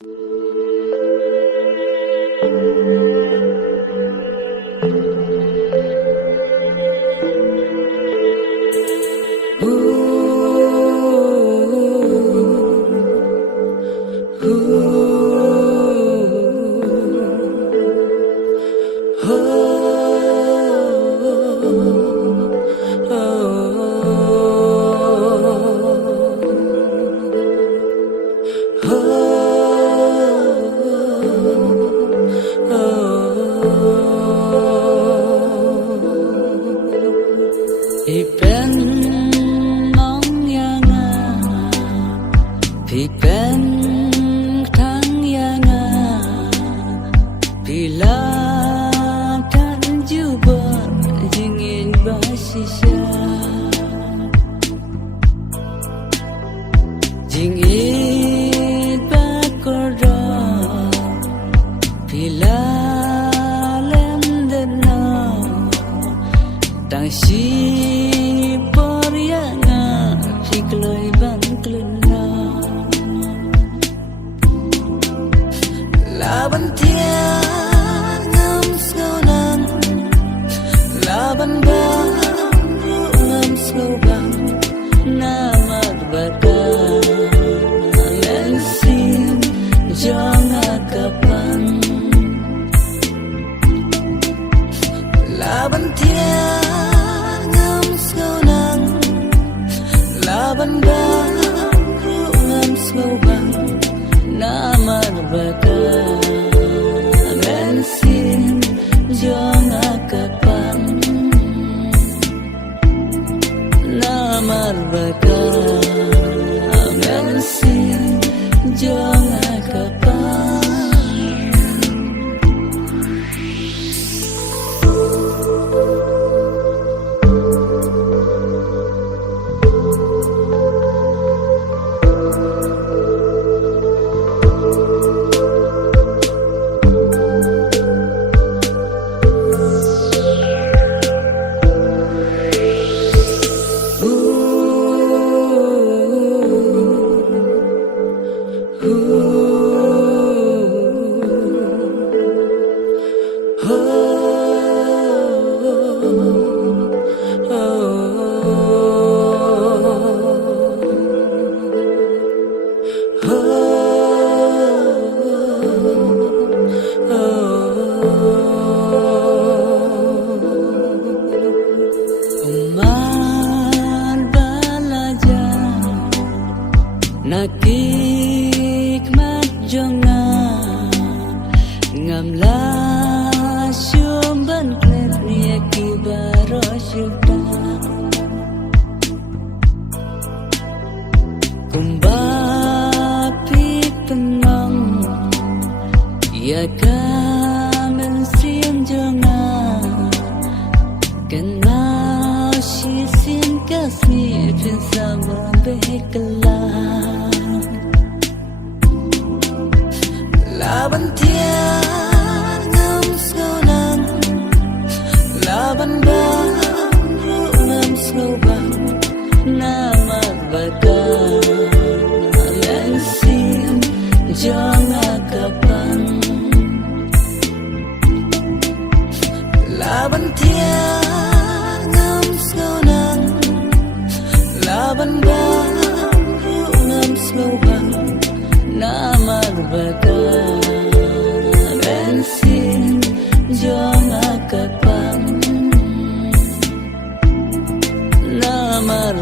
ที่เป็นน้องยังไงพี่เป็นทั้งยังไงพี่ลากันอยู่บ่ยิ่งอินบ่สิชายิ่งอินบ่ก็รอพี่ลาเล่นเดินนอตั้งชีLaban tiang ngam sekarang, laban baru ngam sekarang, nama berbagai lensin jangan kapan. Laban tiang ngam sekarang, laban baru ngam sekarang, nama berbagai jangan kapan namar bakal mensin jangan kapan Nakik mat jonga ngamla syumban klet niaki baro syuda kumbapi tenang ya kamen sim jonga kenal sisin kasih bersama bekelah Laban tiang ngam sekarang, laban baru ngam sekarang, nama bakal lensin jangan kapan. Laban tiang ngam sekarang, laban baru ngam sekarang, nama bakal jangan kapan namar